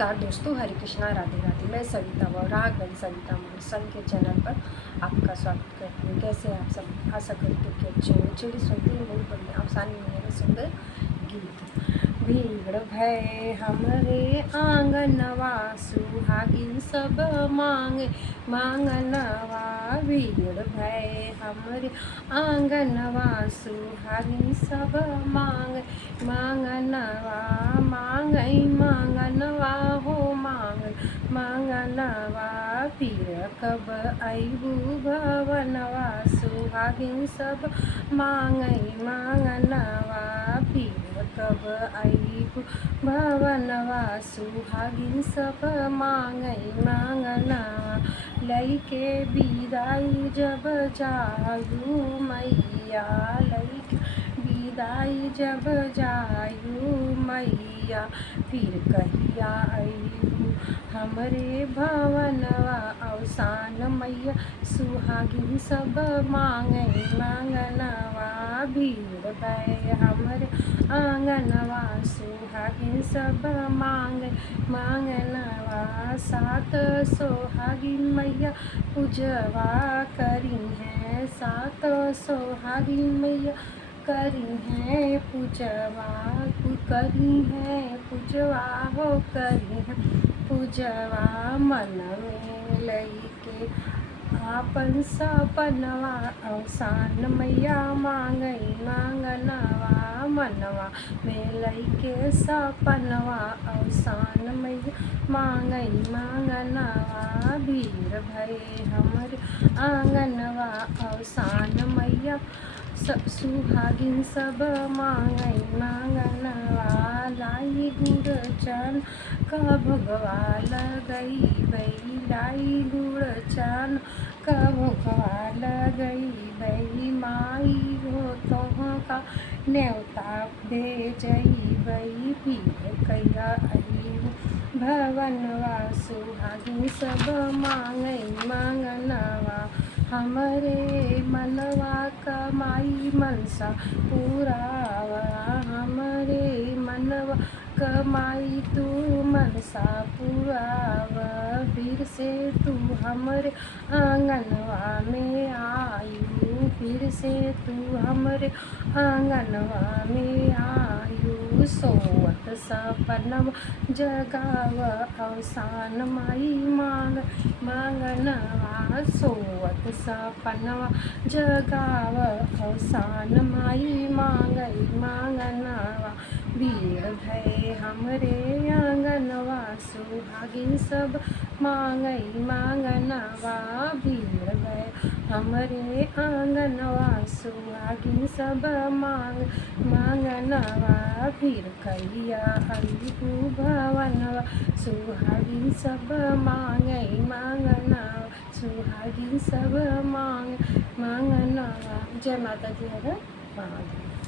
नमस्कार दोस्तों, हरे कृष्णा, राधे राधे। मैं सविता व राघवन सविता सन के चैनल पर आपका स्वागत करती हूँ। कैसे हैं आप सब? आशा करती हूँ कि अच्छे हों। चलिए सुनते हैं बहुत बढ़िया अफसाने में सुंदर गीत। भीड़ भय हमरे आंगनवा, सुहागिन सब मांगे मांगनवा। भीड़ भय हमरे आंगनवा, सुहागिन सब मांगे मांगनवा। मांगई मांगनवा हो मांगनवा, फिर कब अइबू भवनवा। सुहागिन सब मांगई मांगनवा, फिर कब अइबू भवनवा। सुहागिन सब मांगई मांगनवा, लइके विदाई जब जायू मैया। लइके विदाई जब जायू मैया, फिर कहिया अइबू हमरे भवनवा। अवसान मैया सुहागिन सब मांगई मांगनवा। भीड़ भय हमरे आंगनवा, सुहागिन सब मांगई मांगनवा। सात सोहागिन मैया पूजवा करी हैं, सात सोहागिन मैया करी हैं पूजवा। करी हैं पूजवा हो करी हैं पूजवा। मन में लइके आपन सपनवा, अवसान मैया मांगई मांगनवा। मनवा में लइके सपनवा, अवसान मैया मांगई मांगनवा। भीड़ भय हमरे आंगनवा, अवसान मैया सुहागिन सब मांगई मांगनवा। लाई गुड़ चन का भोगवा लगई बई, लाई गुड़ चन का भोगवा लगई बई। माई हो तोहका न्योता भेजई बई, फिर कहिया अइबू भवनवा। सुहागिन सब मांगई मांगनवा, हमरे मनवा कमाई मनसा पुरावा। हमरे मनवा कमाई तू मनसा पुरावा, फिर से तू हमरे आंगनवा में आयु। फिर से तू हमरे आंगनवा में आयु। सोवत सपनवा जगाव, अवसान माई मांग मांगनवा। सोवत सपनवा जगाव, अवसान माई मांगई मांगनवा। भीड़ भय हमरे आंगनवा, सुहागिन सब मांगई मांगनवा। भीड़ भय हमरे आंगनवा, सुहागिन सब मांग मांगनवा। फिर कहिया अइबू भवनवा। सुहागिन सब मांगई मांगनवा, सुहागिन सब मांग मांगनवा। जय माता दी, हर महादेव।